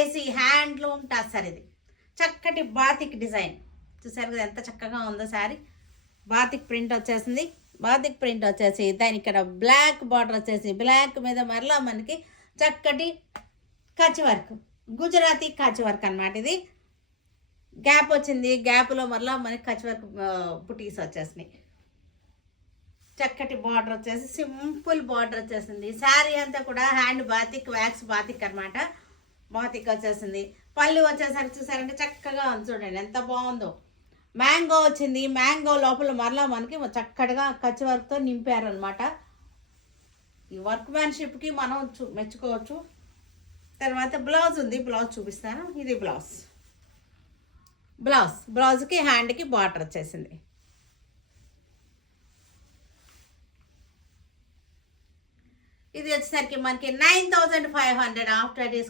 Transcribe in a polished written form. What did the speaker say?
స్వదేశీ హ్యాండ్లూమ్ టస్సర్. ఇది చక్కటి బాతిక్ డిజైన్ చూసారు కదా ఎంత చక్కగా ఉందో శారీ. బాతిక్ ప్రింట్ వచ్చేసింది. బాతిక్ ప్రింట్ వచ్చేసి దాని ఇక్కడ బ్లాక్ బార్డర్ వచ్చేసి బ్లాక్ మీద మరలా మనకి చక్కటి కచ్ వర్క్, గుజరాతీ కచ్ వర్క్ అనమాట. ఇది గ్యాప్ వచ్చింది, గ్యాప్లో మరలా మనకి కచ్ వర్క్ బుటీస్ వచ్చేసినాయి. చక్కటి బార్డర్ వచ్చేసి సింపుల్ బార్డర్ వచ్చేసింది. శారీ అంతా కూడా హ్యాండ్ బాతిక్, వ్యాక్స్ బాతిక్ అనమాట. బాతిక్ వచ్చేసింది. పళ్ళు వచ్చేసరికి చూసారంటే చక్కగా ఉంది చూడండి ఎంత బాగుందో. మ్యాంగో వచ్చింది. మ్యాంగో లోపల మరలా మనకి చక్కటిగా కచ్ వర్క్తో నింపారనమాట. ఈ వర్క్ మ్యాన్షిప్కి మనం మెచ్చుకోవచ్చు. తర్వాత బ్లౌజ్ ఉంది, బ్లౌజ్ చూపిస్తాను. ఇది బ్లౌజ్కి హ్యాండ్కి బార్డర్ వచ్చేసింది. ఇది వచ్చేసరికి మనకి 9500 ఆఫ్టర్ డిస్కౌంట్.